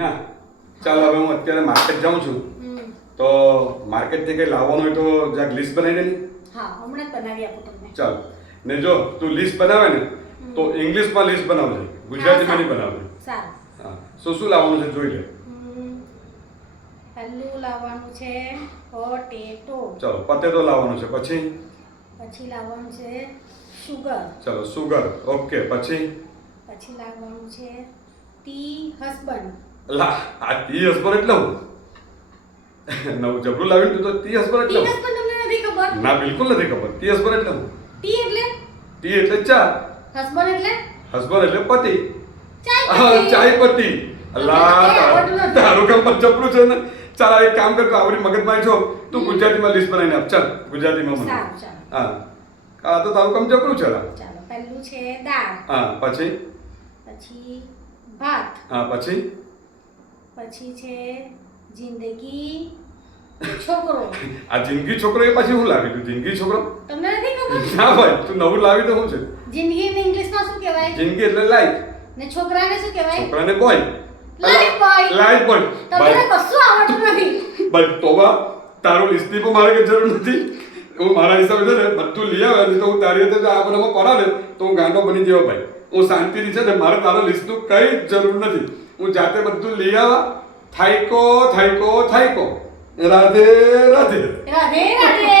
ના ચાલ હવે હું અત્યારે માર્કેટ જાઉં છું તો માર્કેટથી કંઈ લાવવાનું હોય તો જરાક લિસ્ટ બનાવી દે ને. હા હમણાં જ બનાવી આપું તમને. ચાલ ને જો તું લિસ્ટ બનાવે ને તો ઇંગ્લિશમાં લિસ્ટ બનાવજે, ગુજરાતીમાં નહીં બનાવજે. સારું. હા શું લાવવાનું છે જોઈ લે. પહેલું લાવવાનું છે પોટેટો. ચાલો પટેટો લાવવાનું છે, પછી લાવવાનું છે સુગર. ચાલો સુગર ઓકે, પછી લાવવાનું છે ટી હસબન્ડ. લા આ ટી હસબન્ડ એટલે હું નવું જબરું લાવ્યું તું તો ટી હસબન્ડ એટલે ટી હું? હસબન્ડ તમને નથી ખબર? ના બિલકુલ નથી ખબર. ટી હસબન્ડ એટલે હું? ટી એટલે ટી એટલે ચા, હસબન્ડ એટલે હસબન્ડ એટલે પતિ. ચાય પત્તી. ચાય પત્તી. અલ્લા તારું કામ પણ જબરું છે ને. ચાલ આ એક કામ કર, તું આવડી મગજમાં છો, તું ગુજરાતીમાં લિસ્ટ બનાવીને આપ. ચાલ ગુજરાતીમાં મને. સારું ચાલો. હા આ તો તારું કામ જબરું છે. ચાલો પહેલું છે દાળ. હા પછી ભાત. હા પછી છે જિંદગી છોકરો. આ જિંદગી છોકરો એ પછી હું લાવી તું જિંદગી છોકરો? તમને નથી ખબર? ના ભાઈ તું નવું લાવી તો શું છે? જિંદગી ને ઇંગ્લિશમાં શું કહેવાય? જિંદગી એટલે લાઈફ, ને છોકરાને શું કહેવાય? છોકરાને boy. Life boy. Life boy. તમને કશું આવડતું નથી. ભાઈ તોબા તારું લિસ્ટની પણ મારે કઈ જરૂર નથી. હું મારા હિસાબે છે ને બધું લઈ આવે તો હું તારી રીતે આ બધામાં પડાવે તો હું ગાંડો બની ગયો ભાઈ. હું શાંતિથી છે ને મારે તારા લિસ્ટનું કઈ જરૂર નથી. હું જાતે બધું લઈ આવા. થાયકો થાયકો થાયકો. રાધે રાધે. રાધે રાધે.